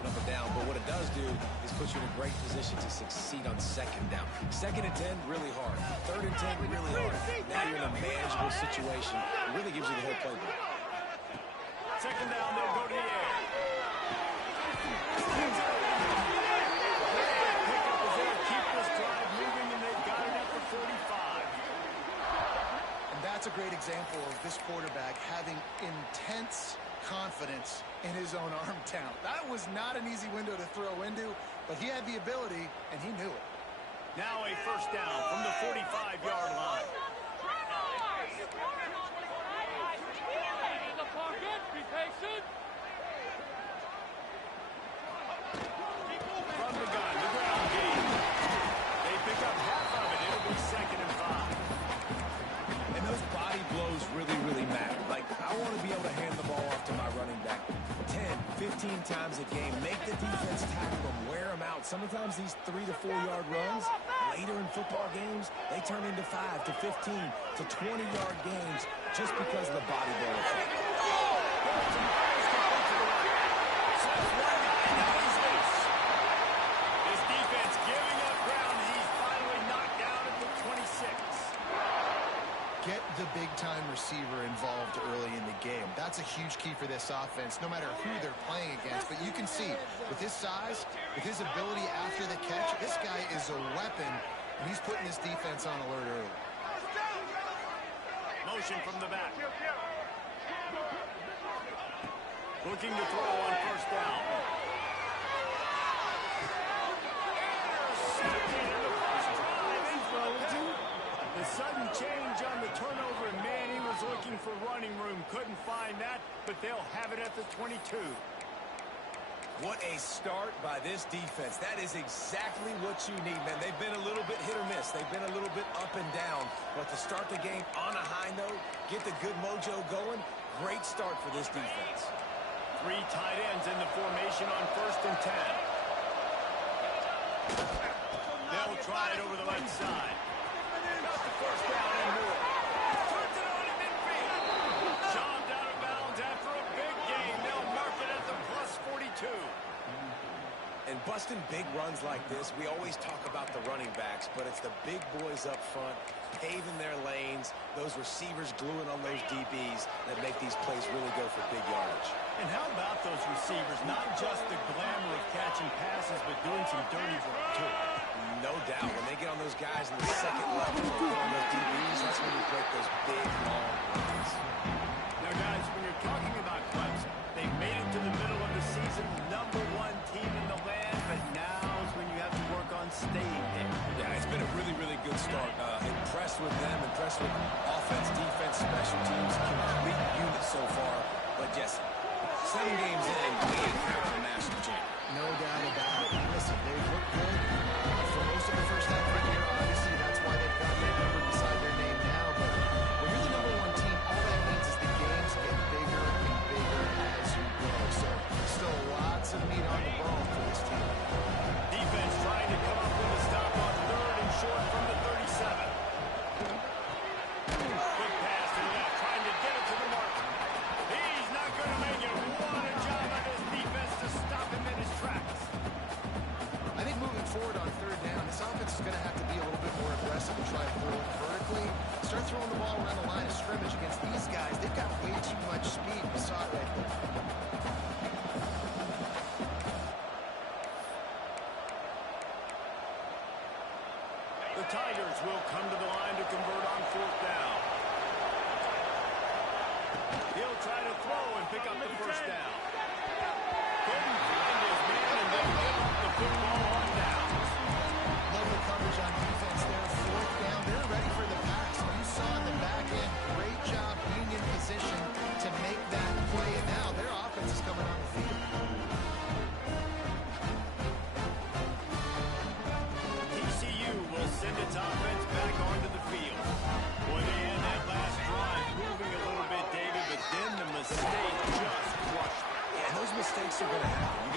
jumping up and down, but what it does do is put you in a great position to succeed on second down. Second and 10, really hard. Third and 10, really hard. Now you're in a manageable situation. It really gives you the whole playbook. Second down, they'll go to the air. Pickup is there. Keep this drive moving, and they've got it at the 45. And that's a great example of this quarterback having intense confidence in his own arm talent. That was not an easy window to throw into, but he had the ability, and he knew it. Now a first down from the 45-yard line. From the gun, the ground game. They pick up half of it. It'll be second and 5. And those body blows really, really matter. Like, I want to be able to hand the ball off to my running back 10, 15 times a game. Make the defense tackle them, wear them out. Sometimes these 3 to 4 yard runs, later in football games, they turn into 5 to 15 to 20 yard games just because of the body blow effect. This defense giving up ground. He's finally knocked down at the 26. Get the big-time receiver involved early in the game. That's a huge key for this offense, no matter who they're playing against. But you can see, with his size, with his ability after the catch, this guy is a weapon, and he's putting this defense on alert early. Motion from the back. Looking to throw on first down. The sudden change on the turnover, and man, he was looking for running room. Couldn't find that, but they'll have it at the 22. What a start by this defense. That is exactly what you need, man. They've been a little bit hit or miss. They've been a little bit up and down. But to start the game on a high note, get the good mojo going, great start for this defense. 3 tight ends in the formation on first and 10. They'll try it over the right side. Got the first down and more. Turns it on in midfield. Shoved out of bounds after a big game. They'll mark it at the plus 42. And busting big runs like this, we always talk about the running backs, but it's the big boys up front, paving their lanes, those receivers gluing on those DBs that make these plays really go for big yardage. And how about those receivers? Not just the glamour of catching passes, but doing some dirty work, too. No doubt. When they get on those guys in the second level, on those DBs, that's when you break those big, long runs. Now, guys, when you're talking about Clemson, they made it to the middle of the season, #1 team in the land, but now is when you have to work on staying there. Yeah, it's been a really, really good start. Impressed with them, impressed with offense, defense, special teams, complete unit so far. But Jesse, 7 games in, we ain't crowning a national champion. No doubt about it. Listen, they've looked good for most of the first half of the year. Obviously, that's why they've got that number beside their name now. But when you're the #1 team, all that means is the games get bigger and bigger as you go. So still lots of meat on the bone for this team. Defense trying to come up with a stop on third and short from the 37. Quick pass to the left, trying to get it to the mark. He's not going to make it. What a job by this defense to stop him in his tracks. I think moving forward on third down, this offense is going to have to be a little bit more aggressive and try to throw it vertically. Start throwing the ball around the line of scrimmage against these guys. They've got way too much speed. We saw it right there. The Tigers will come to the line to convert on fourth down. He'll try to throw and pick up the first down. Couldn't find his man, and they'll get the football on down. Lovely coverage on defense there. Fourth down. They're ready for the pass. You saw in the back end, great job being in position to make that play. And now their offense is coming on the field. TCU will send its offense back onto the field. Boy, they had that last drive moving a little bit, David, but then the mistake just crushed them. Yeah, those mistakes are going to happen.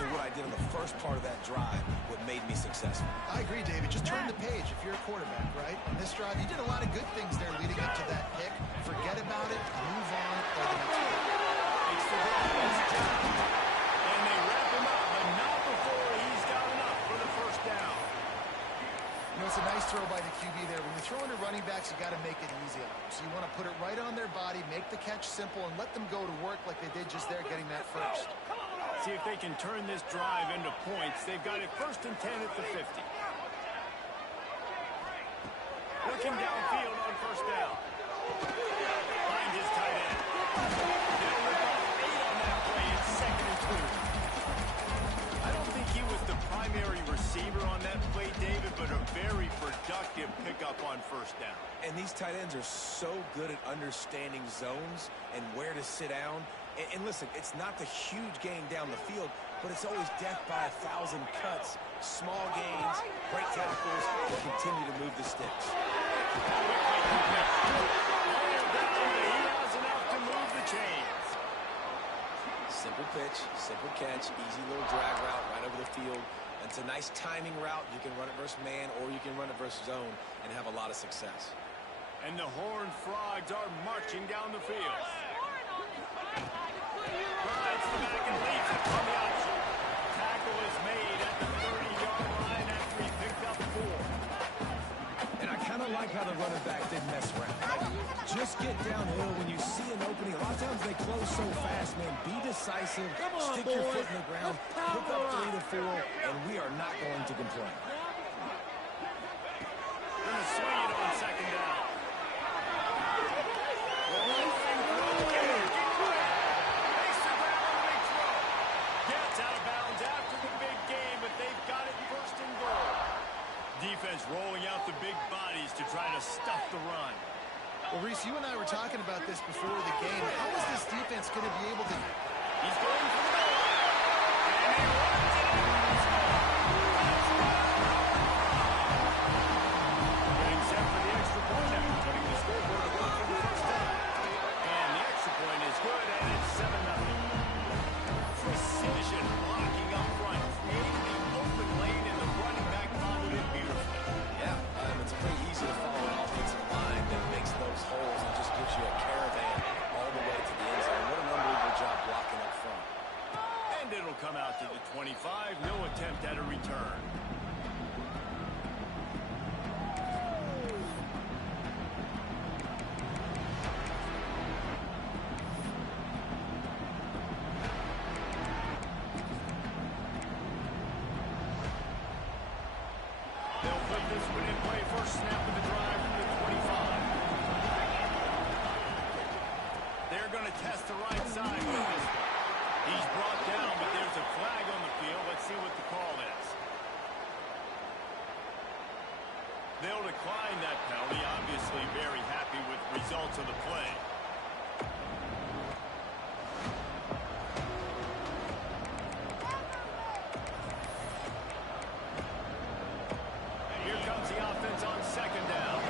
to what I did on the first part of that drive, what made me successful. I agree, David. Just turn the page if you're a quarterback, right? On this drive, you did a lot of good things there leading up to that pick. Forget about it, move on, play the next one. Takes the ball, and they wrap him up, but not before he's got enough for the first down. You know, it's a nice throw by the QB there. When you're throwing to running backs, you got to make it easy on them. So you want to put it right on their body, make the catch simple, and let them go to work like they did just there getting that first. See if they can turn this drive into points. They've got it 1st and 10 at the 50. Looking downfield on first down. Finds his tight end. They'll rip off 8 on that play. It's 2nd and 2. I don't think he was the primary receiver on that play, David, but a very productive pickup on first down. And these tight ends are so good at understanding zones and where to sit down. And listen, it's not the huge gain down the field, but it's always death by 1,000 cuts, small gains, break tackles, and continue to move the sticks. He has enough to move the chains. Simple pitch, simple catch, easy little drag route right over the field. It's a nice timing route. You can run it versus man, or you can run it versus zone and have a lot of success. And the Horned Frogs are marching down the field. Rides the back and leaves it from the option. Tackle is made at the 30-yard line after he picked up 4. And I kind of like how the running back didn't mess around. Like, just get downhill when you see an opening. A lot of times they close so fast, man. Be decisive. Stick your foot in the ground. Pick up 3 to 4, and we are not going to complain. Going to swing it on 2nd down. Defense rolling out the big bodies to try to stuff the run. Well, Reese, you and I were talking about this before the game. How is this defense going to be able to... He's going for the goal. And he runs it in. Getting set for the extra point after putting the scoreboard to work for the first time. And the extra point is good, and it's 7-0. Precision blocking up front, creating the open lane, and the running back followed it beautifully. Yeah, it's pretty easy to follow an offensive line that makes those holes and just gives you a caravan all the way to the end zone. What an unbelievable job blocking up front. And it'll come out to the 25. No attempt at a return. They'll put this one in play. First snap of the drive from the 25. They're going to test the right side with this one. He's brought down, but there's a flag on the field. Let's see what the call is. They'll decline that penalty. Obviously very happy with the results of the play. And here comes the offense on 2nd down.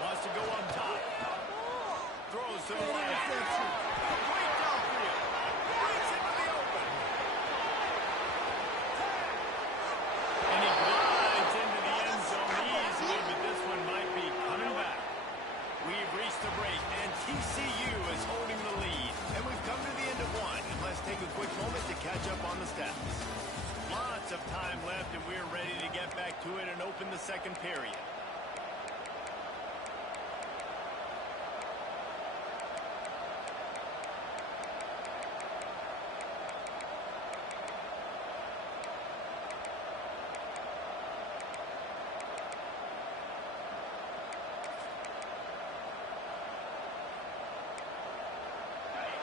Wants to go up top. Throws to the left. Complete downfield. Brings into the open. And he glides into the end zone easily, but this one might be coming back. We've reached the break, and TCU is holding the lead. And we've come to the end of one. And let's take a quick moment to catch up on the stats. Lots of time left, and we're ready to get back to it and open the second period.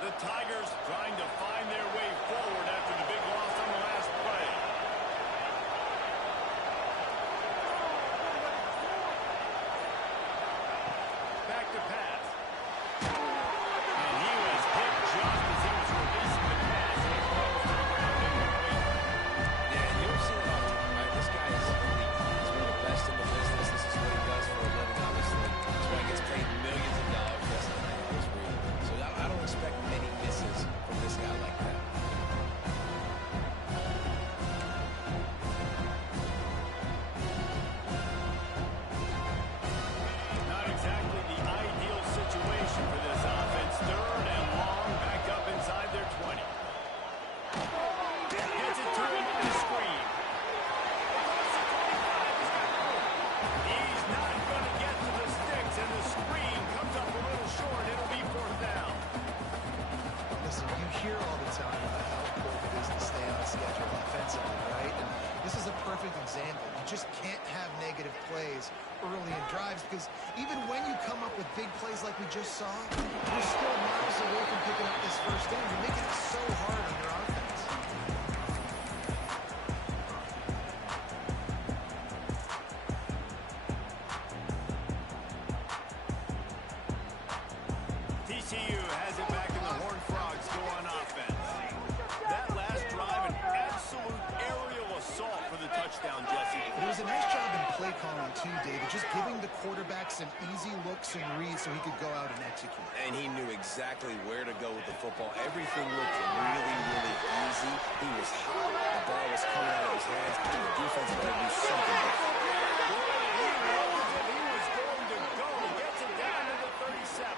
The Tigers trying to find their way forward after the big loss on the last play. Back to pass. And he was hit just as he was releasing the pass. And he falls to the ground incomplete. Yeah, you've seen it all the time, right? This guy is elite. He's one of the best in the business. This plays early in drives, because even when you come up with big plays like we just saw, you're still miles away from picking up this first down. You're making it so hard on your offense. TCU has it back, and the Horned Frogs go on offense. That last drive, an absolute aerial assault for the touchdown, Jesse. It was a nice job in play calling too, David, just giving the quarterback some easy looks and reads so he could go out and execute. And he knew exactly where to go with the football. Everything looked really, really easy. He was hot. The ball was coming out of his hands, and the defense had to do something different. He knows if he was going to go. Gets it down to the 37.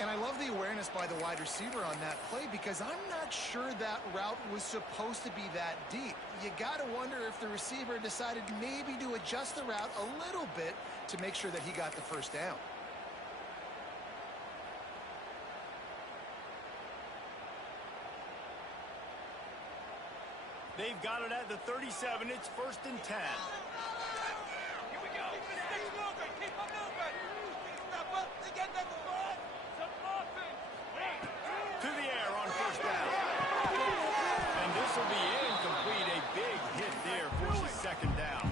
And I love the awareness by the wide receiver on that play, because I'm not sure that route was supposed to be that deep. You got to wonder if the receiver decided maybe to adjust the route a little bit to make sure that he got the first down. They've got it at the 37. It's 1st and 10. Here we go. Keep moving. Keep on moving. Step up. They get that ball. Some offense. To the air on 1st down. And this will be incomplete. A big hit there forces 2nd down.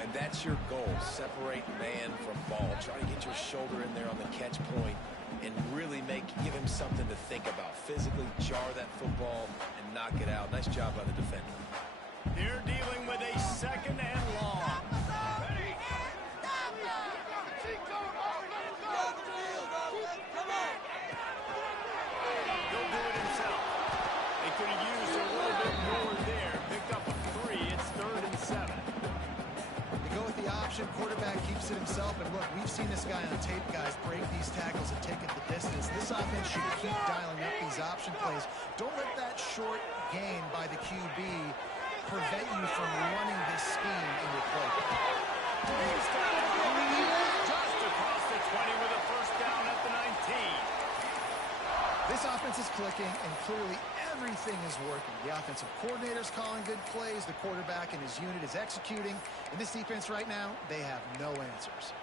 And that's your goal. Separate man from ball. Try to get your shoulder in there on the catch point and really give him something to think about. Physically jar that football and knock it out. Nice job by the defender. They're dealing with a 2nd and long. He'll do it himself. They could have used a little bit more there. Picked up a 3. It's 3rd and 7. You go with the option, quarterback keeps it himself, and look, we've seen this guy on tape, guys, break these tackles and take it the distance. This offense should keep dialing up these option plays. Don't let that short gain by the QB prevent you from running this scheme in your play. He's got it just across the 20 with a 1st down at the 19. This offense is clicking, and clearly everything is working. The offensive coordinator's calling good plays. The quarterback and his unit is executing. In this defense right now, they have no answers.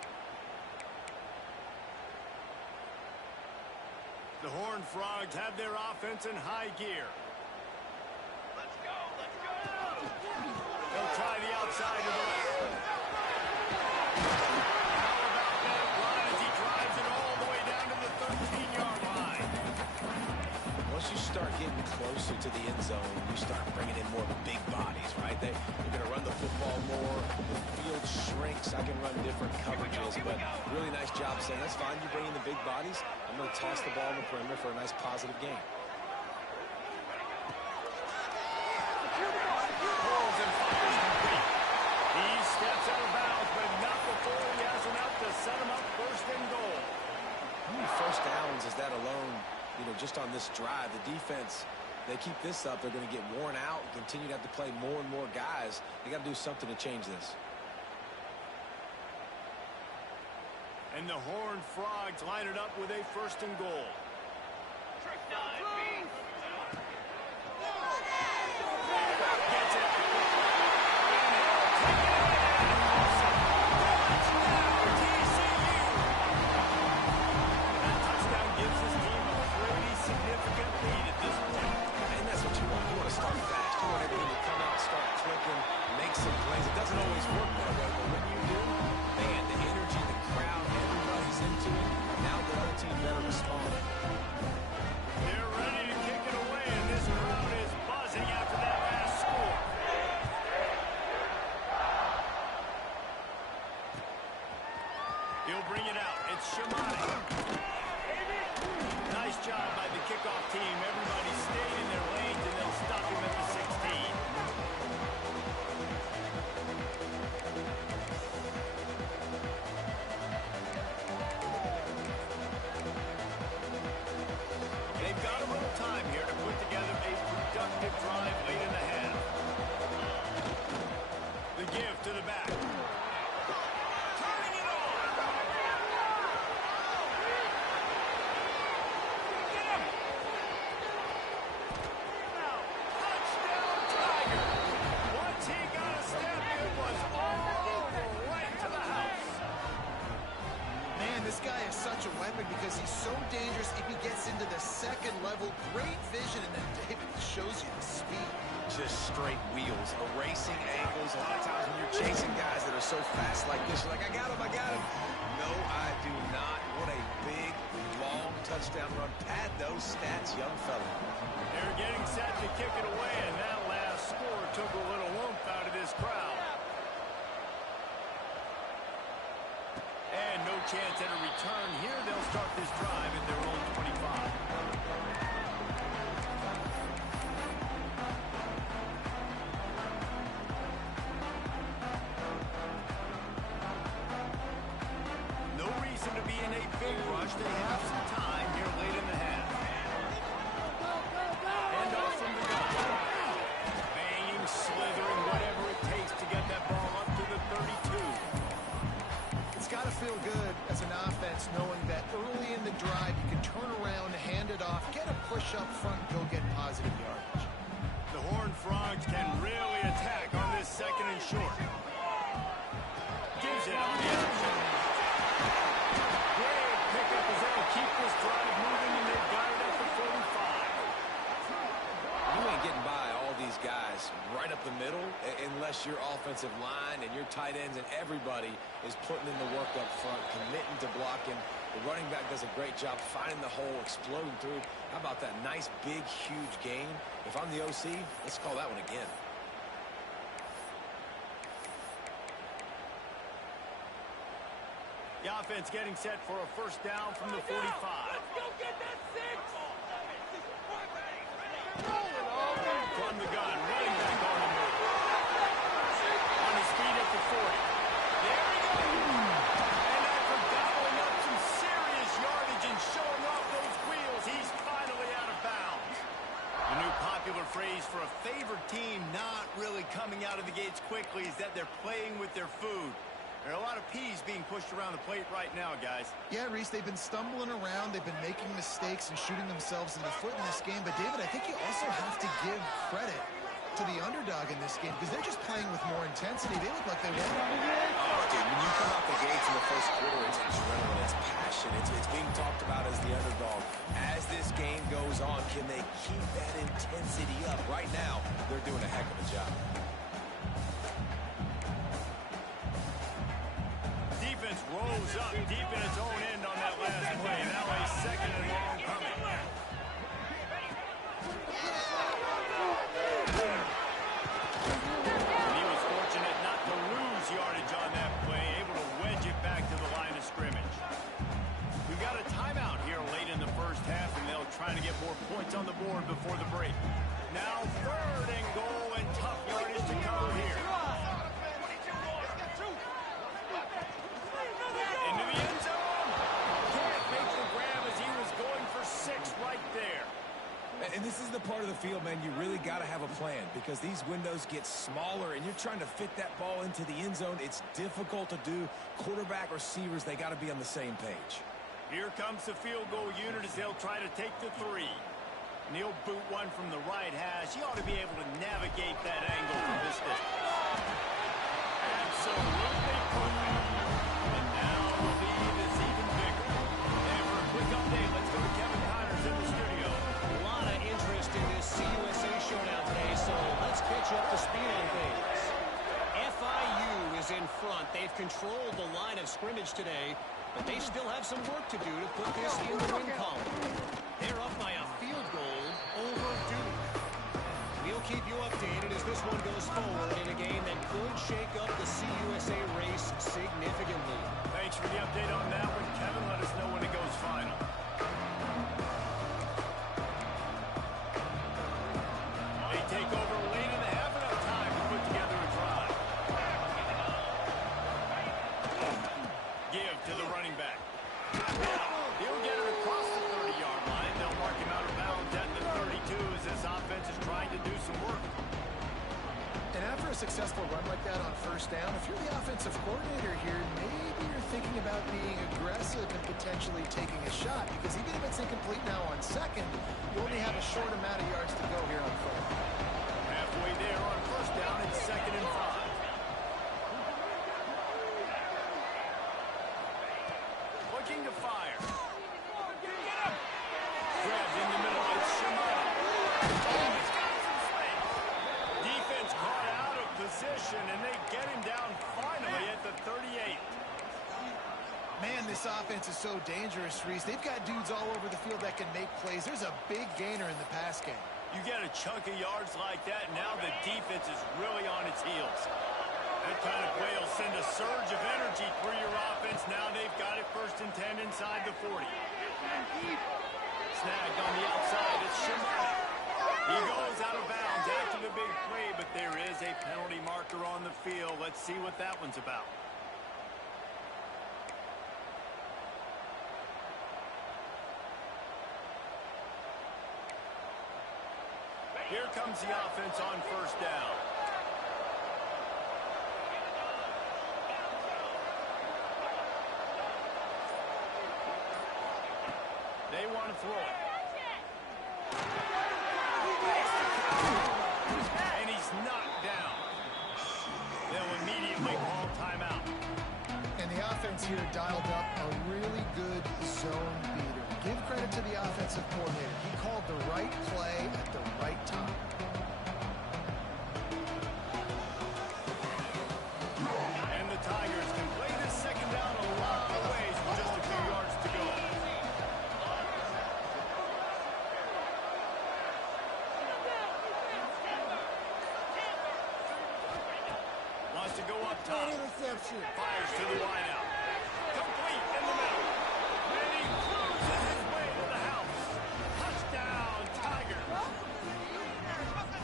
The Horned Frogs have their offense in high gear. Let's go. Let's go. They'll try the outside of the left. How about that run as he drives it all the way down to the 13-yard line? Once you start getting closer to the end zone, you start bringing in more big bodies, right? You're going to run the football more. The field shrinks. I can run different coverages, but really nice job saying, that's fine. You bring in the big bodies. I'm going to toss the ball in the perimeter for a nice positive game. Pulls and fires complete. He steps out of bounds, but not before he has enough to set him up 1st and goal. How many first downs is that alone, just on this drive? The defense, they keep this up, they're going to get worn out, continue to have to play more and more guys. They got to do something to change this. And the Horned Frogs line it up with a 1st and goal. Trick 9, beat. Gets it. That touchdown gives his team a pretty significant lead at this point. And that's what you want. You want to start fast. You want everything to come out, start clicking, make some plays. It doesn't always work that way, but when you do, man, the energy, the crowd, everybody's into it. Now the other team better respond. such a weapon because he's so dangerous if he gets into the second level. Great vision, and then David shows you the speed. Just straight wheels, erasing angles. A lot of times when you're chasing guys that are so fast like this, you're like, I got him, I got him. No, I do not. What a big, long touchdown run. Pad those stats, young fella. They're getting set to kick it away, and that last score took a little oomph out of this crowd. And no chance at a return here. They'll start this drive at their own 25. No reason to be in a big rush. They have some time here late in the half. And off from the gun. Banging, slithering, whatever it takes to get that ball up to the 32. It's got to feel good as an offense knowing that early in the drive you can turn around, hand it off, get a push up front, go get positive yardage. The Horned Frogs can really attack on this second and short. Gives it on the option. Great pickup as they'll keep this drive moving, and they've got it at the 45. You ain't getting by all these guys right up the middle unless your offensive line and your tight ends and everybody is putting in the work up front, committing to blocking. The running back does a great job finding the hole, exploding through. How about that nice, big, huge gain? If I'm the OC, let's call that one again. The offense getting set for a first down from the 45. Let's go get that 6! From the gun, running back on the move. On his feet at the 40. There he goes! And after gobbling up some serious yardage and showing off those wheels, he's finally out of bounds. The new popular phrase for a favored team not really coming out of the gates quickly is that they're playing with their food. There are a lot of peas being pushed around the plate right now, guys. Yeah, Reese, they've been stumbling around. They've been making mistakes and shooting themselves in the foot in this game. But, David, I think you also have to give credit to the underdog in this game because they're just playing with more intensity. They look like they won. Oh, dude, when you come out the gates in the first quarter, it's adrenaline, it's passion. It's being talked about as the underdog. As this game goes on, can they keep that intensity up? Right now, they're doing a heck of a job. Defense rolls up deep in its own end on that last play. Now a second and long coming. And he was fortunate not to lose yardage on that play, able to wedge it back to the line of scrimmage. We've got a timeout here late in the first half, and they'll try to get more points on the board before the break. Now third and goal, and tough yardage to cover here. Into the end zone. Can't make the grab as he was going for 6 right there. And this is the part of the field, man, you really got to have a plan because these windows get smaller and you're trying to fit that ball into the end zone. It's difficult to do. Quarterback, receivers, they got to be on the same page. Here comes the field goal unit as they'll try to take the 3. And he'll boot one from the right hash. He ought to be able to navigate that angle from this distance. Absolutely perfect. And now the lead is even bigger. And for a quick update, let's go to Kevin Connors in the studio. A lot of interest in this CUSA showdown today, so let's catch up to speed on things. FIU is in front. They've controlled the line of scrimmage today, but they still have some work to do to put this in the win column. They're up by a field goal over Duke. We'll keep you updated as this one goes forward in a game that could shake up the CUSA race significantly. Thanks for the update on that one, Kevin. Let us know when it goes final. They take over late in the half, enough time to put together a drive. Give to the running back. He'll get it across the 30-yard line. They'll mark him out of bounds at the 32 as this offense is trying to do some work. And after a successful run like that on first down, if you're the offensive coordinator here, maybe you're thinking about being aggressive and potentially taking a shot because even if it's incomplete now on second, you only have a short amount of yards to go here on fourth. Halfway there on first down, it's 2nd and 5. Looking to fire. possession, and they get him down finally at the 38. Man, this offense is so dangerous, Reese. They've got dudes all over the field that can make plays. There's a big gainer in the pass game. You get a chunk of yards like that, now the defense is really on its heels. That kind of play will send a surge of energy through your offense. Now they've got it 1st and 10 inside the 40. Snagged on the outside. It's Shimon. He goes out of bounds after the big play, but there is a penalty marker on the field. Let's see what that one's about. Here comes the offense on 1st down. They want to throw it. And he's knocked down. They'll immediately call timeout. And the offense here dialed up a really good zone beater. Give credit to the offensive coordinator. He called the right play at the right time. And the Tigers can play this 2nd down a lot of ways with just a few yards to go. Wants to go up top. Fires to the wideout. Complete in the middle. And he cruises his way to the house. Touchdown, Tigers.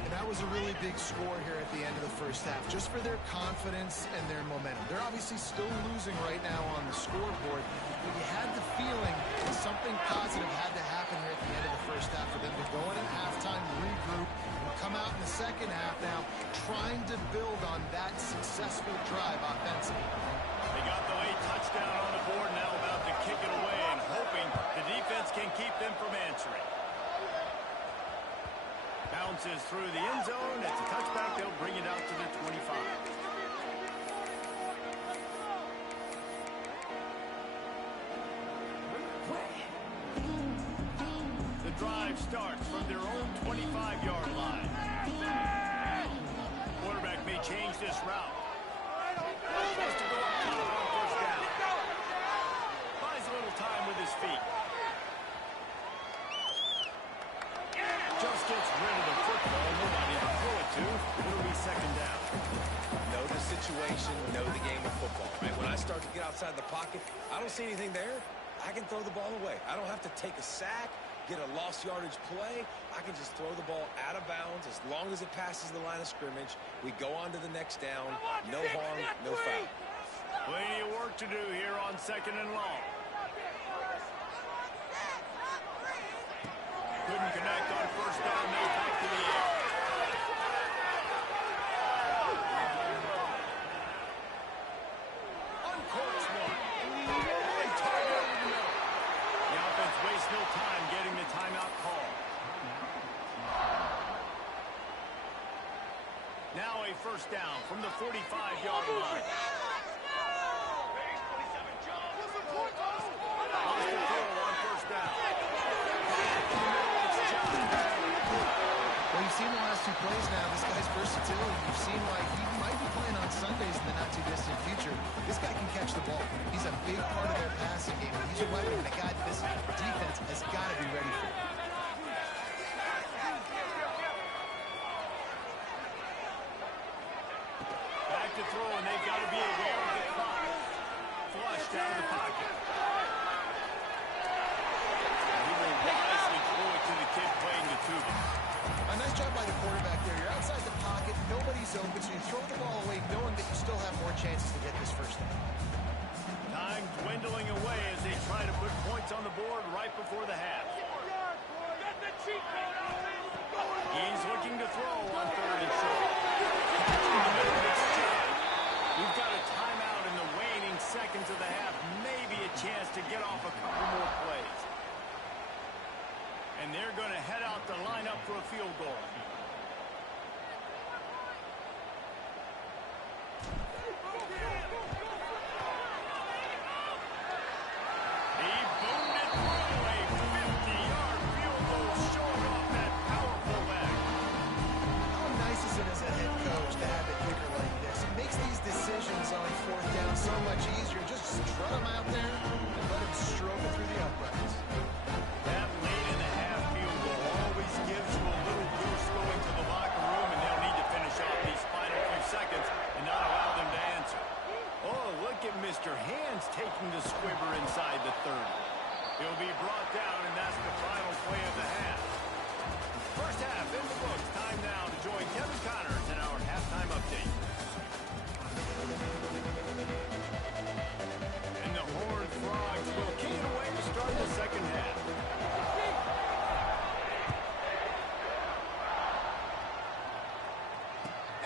And that was a really big score here at the end of the 1st half, just for their confidence and their momentum. They're obviously still losing right now on the scoreboard, but you had the feeling that something positive had to happen here at the end of the 1st half for them to go in at halftime, regroup, and come out in the 2nd half now trying to build on that successful drive offensively. They got the late touchdown on the board, now about to kick it away and hoping the defense can keep them from answering. Bounces through the end zone. It's a touchback. They'll bring it out to the 25. The drive starts from their own 25-yard line. Quarterback may change this route. Wants to go up top on 1st down. Buys a little time with his feet. Just gets rid of the football. Nobody to throw it to. It'll be 2nd down. Know the situation, know the game of football, right? When I start to get outside the pocket, I don't see anything there. I can throw the ball away. I don't have to take a sack, get a lost yardage play. I can just throw the ball out of bounds as long as it passes the line of scrimmage. We go on to the next down. No harm, no foul. Plenty of work to do here on 2nd and long. Couldn't connect on 1st down. Now back to the air. Uncorks one. And target over the middle. The offense wastes no time getting the timeout call. Now a 1st down from the 45-yard line. Lost the throw on 1st down. Well, you've seen the last 2 plays now. This guy's versatility. You've seen why he might be playing on Sundays in the not-too-distant future. This guy can catch the ball. He's a big part of their passing game. He's a weapon and a guy this defense has got to be ready for. Back to throw, and they've got to be aware of the clock. Flushed out of the pocket. He will wisely throw it to the kid playing the tuba. A nice job by the quarterback there. You're outside the pocket, nobody's open, so you throw the ball away knowing that you still have more chances to get this 1st down. Time dwindling away as they try to put points on the board right before the half. He's looking to throw on 3rd and short. You've got a timeout in the waning seconds of the half. Maybe a chance to get off a couple more plays. And they're going to head out to line up for a field goal. He boomed it through a 50-yard field goal, showing off that powerful leg.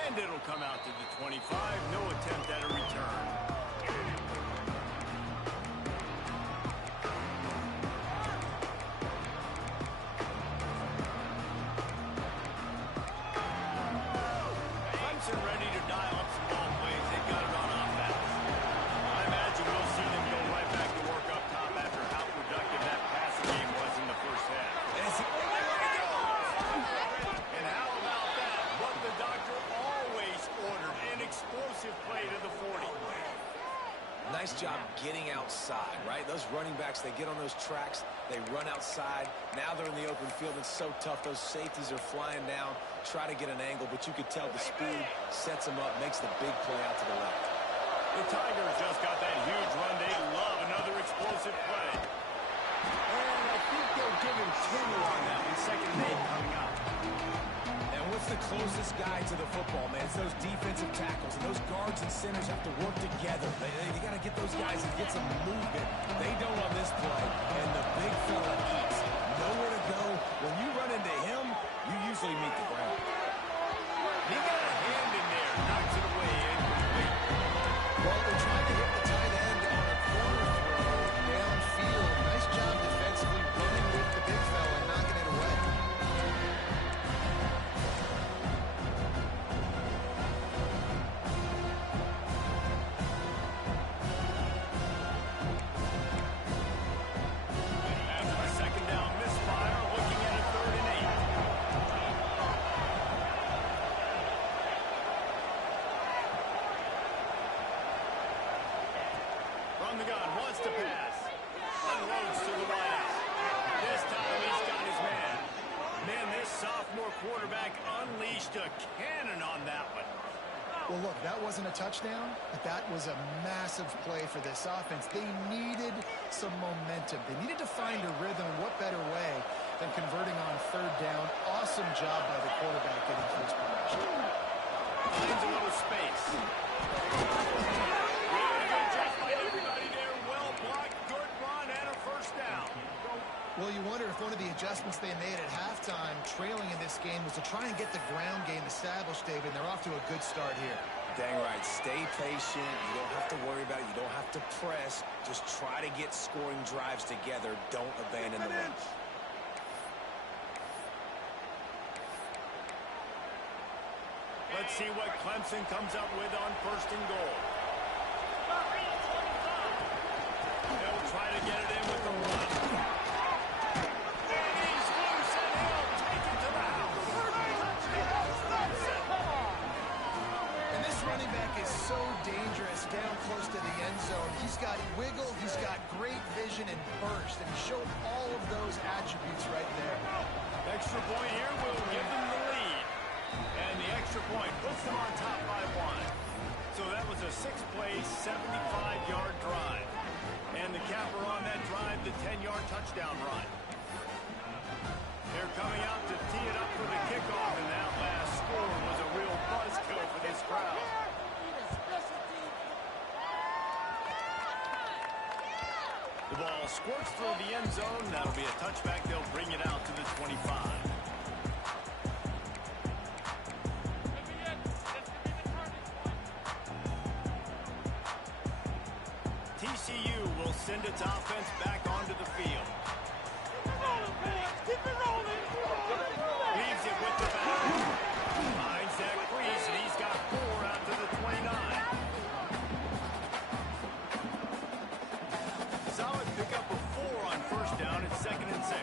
And it'll come out to the 25. No attempt at a return. Clemson ready to dial up some ball plays. They got it on offense. I imagine we'll see them go right back to work up top after how productive that passing game was in the first half. And how about that? What the doctor always ordered, an explosive play to the 40. Nice job getting outside, right? Those running backs, they get on those tracks, they run outside. Now they're in the open field. It's so tough. Those safeties are flying down, try to get an angle, but you could tell the speed sets them up, makes the big play out to the left. The Tigers just got that huge run. They love another explosive play. And I think they'll give him 2 on that one. 2nd and 8 coming up. And what's the closest guy to the football, man? It's those defensive tackles, and those guards and centers have to work together. They got to get those guys and get some movement. They don't on this play, and the big fella eats. Nowhere to go. When you run into him, you usually meet the ground. He got a hand in there, knocks it away, incomplete. Well, they're trying to hit the tight end on a corner throw downfield. Nice job defensively running with the big fella and knocking it away. After a 2nd down misfire, looking at a 3rd and 8. From the gun, wants to pass. Unloads to the wideout. This time he's got his man. Man, this sophomore quarterback unleashed a cannon on that one. Well, look, that wasn't a touchdown, but that was a massive play for this offense. They needed some momentum. They needed to find a rhythm. What better way than converting on 3rd down? Awesome job by the quarterback getting to his position. Finds a little space. Really good job by everybody there. Well blocked, good run, and a 1st down. Well, you wonder if one of the adjustments they made at halftime, trailing in this game, was to try and get the ground game established, David. They're off to a good start here. Dang right. Stay patient. You don't have to worry about it. You don't have to press. Just try to get scoring drives together. Don't abandon the run. Let's see what Clemson comes up with on 1st and goal. They'll try to get it in with the run. And he's loose, and he'll take it to the house. And this running back is so dangerous down close to the end zone. He's got wiggle, he's got great vision and burst, and he showed all of those attributes right there. Extra point here will give them the lead. And the extra point puts them on top by 1. So that was a 6-play, 75-yard drive. And the capper on that drive, the 10-yard touchdown run. They're coming out to tee it up for the kickoff, and that last score was a real buzzkill for this crowd. The ball squirts through the end zone. That'll be a touchback. They'll bring it out to the 25. TCU will send its offense back onto the field. Leaves it with the back. Finds that crease, and he's got 4 out to the 29. Solid pickup of 4 on 1st down. It's 2nd and 6.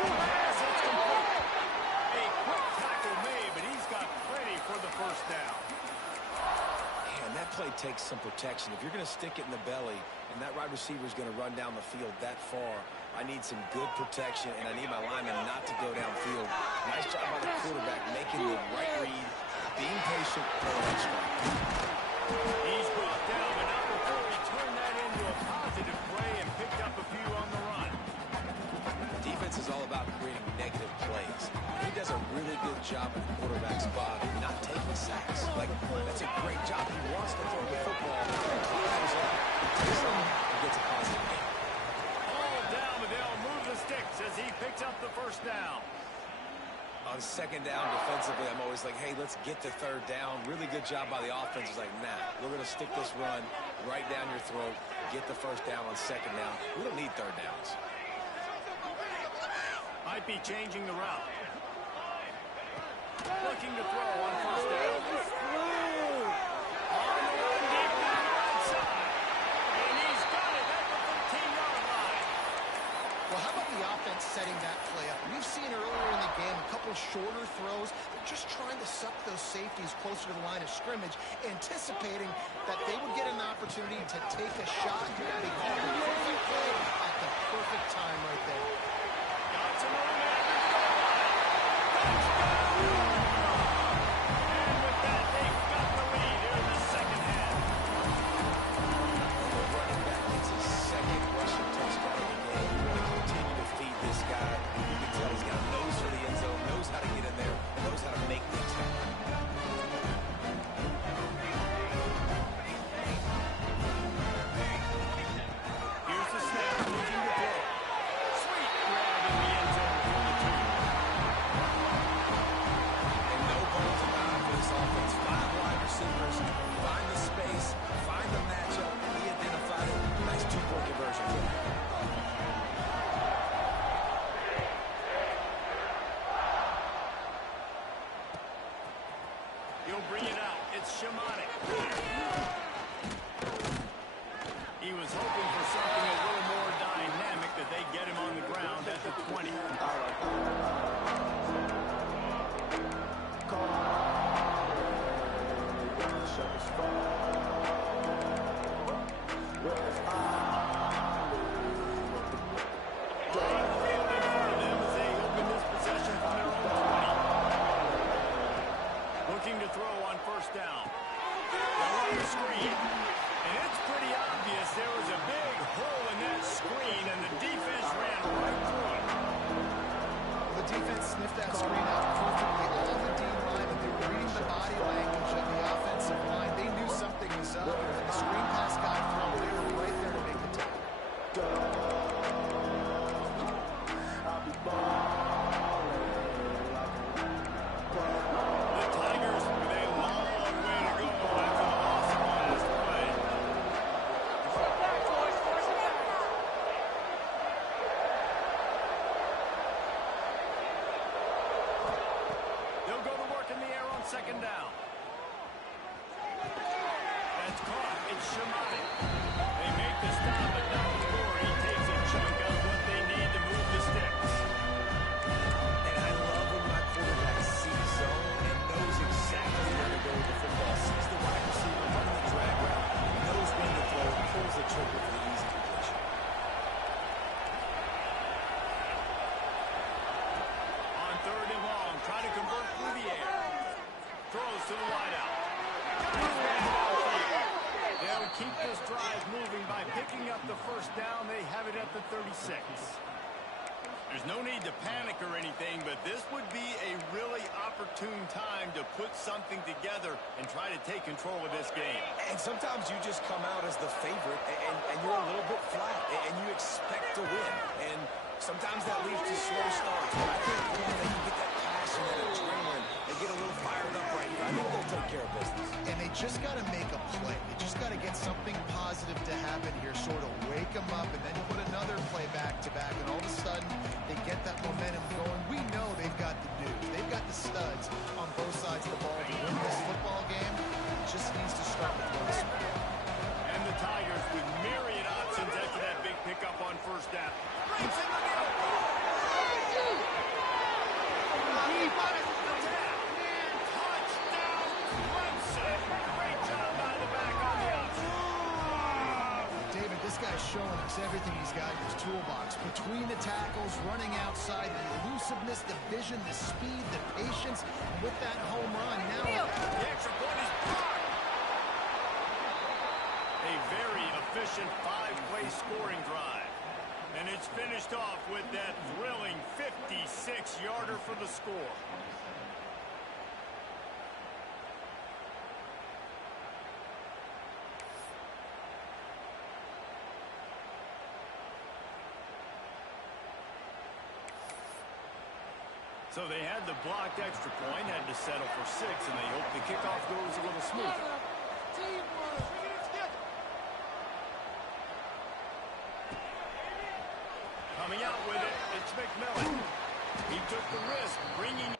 Pass, it's complete. A quick tackle made, but he's got plenty for the 1st down. Man, that play takes some protection. If you're going to stick it in the belly and that wide receiver is going to run down the field that far, I need some good protection, and I need my lineman not to go downfield. Nice job by the quarterback making the right read, being patient, pulling that strike. He's brought down, but not before he turned that into a positive play and picked up a few on the run. Defense is all about creating negative plays. He does a really good job at the quarterback spot of not taking sacks. That's a great job. He wants to throw the football. Takes and gets a positive game. All down, but they'll move the sticks as he picks up the 1st On second down defensively, I'm always like, hey, let's get to third down. Really good job by the offense. It's like, nah, we're going to stick this run right down your throat, get the first down on second down. We don't need third downs. Might be changing the route. Looking to throw on first down. On the run deep down the right side. And he's got it at the 13-yard line. Well, how about the offense setting that play up? We've seen earlier in the game a couple shorter throws. They're just trying to suck those safeties closer to the line of scrimmage, anticipating that they would get an opportunity to take a shot. They called the perfect play at the perfect time right there. Got some room at the goal line. Touchdown! And with that, they've got the lead here in the second half. The running back gets his second rushing touchdown of the game. We're going to continue to feed this guy. You can tell he's got a nose for the end zone, knows how to get in there, knows how to make things happen. Here's the snap, looking to throw. Sweet grab in the end zone for the 2. And no bones about it for this offense. 5 wide receivers, find the space, find the matchup, and he identified it. Nice 2-point conversion. He'll bring it out. It's Shamanic. He was hoping for something a little more dynamic, that they get him on the ground at the 20. Fielding for them as they open this possession from their own 20. Looking to throw on first down. They'll run the screen. And it's pretty obvious there was a big hole in that screen, and the defense ran right through it. The defense sniffed that screen out perfectly. All the D linemen, they were reading the body language of the offensive line. They knew something was up. And when the screen pass got thrown, they were right there to make the tackle. The Tigers with a long way to go after the loss of last play. They'll go to work in the air on second down. That's caught. It's Shamanic. They make the stop, but not before he takes a chunk out of what they need to move the sticks. And I love when my quarterback sees zone and knows exactly where to go with the football. Sees the wide receiver running the drag route, knows when to throw, pulls the trigger for the easy completion. On third and long, trying to convert through the air. Throws to the wideout. They'll keep this drive moving by picking up the first down. They have it at the 36. There's no need to panic or anything, but this would be a really opportune time to put something together and try to take control of this game. And sometimes you just come out as the favorite, and you're a little bit flat, and you expect to win. And sometimes that leads to slow starts. But I think they can get that passion, that adrenaline, and get a little fired up right here. I think they'll take care of business. And they just got to make a play. They just got to get something positive to happen here, sort of wake them up, and then put another play back-to-back, and all of a sudden they get that momentum going. We know they've got the dudes. They've got the studs on both sides of the ball to win this football game. It just needs to start with one spot. And the Tigers with myriad options after that big pickup on first down. Breaks in the middle. Touchdown, Clemson. Great job by the back on the outside. David, this guy's showing us everything he's got in his toolbox. Between the tackles, running outside, the elusiveness, the vision, the speed, the patience. And with that home run, now The extra point is blocked. A very efficient 5-play scoring drive. And it's finished off with that thrilling 56-yarder for the score. So they had the blocked extra point, had to settle for 6, and they hope the kickoff goes a little smoother. Coming out with it, it's McMillan. He took the risk, bringing...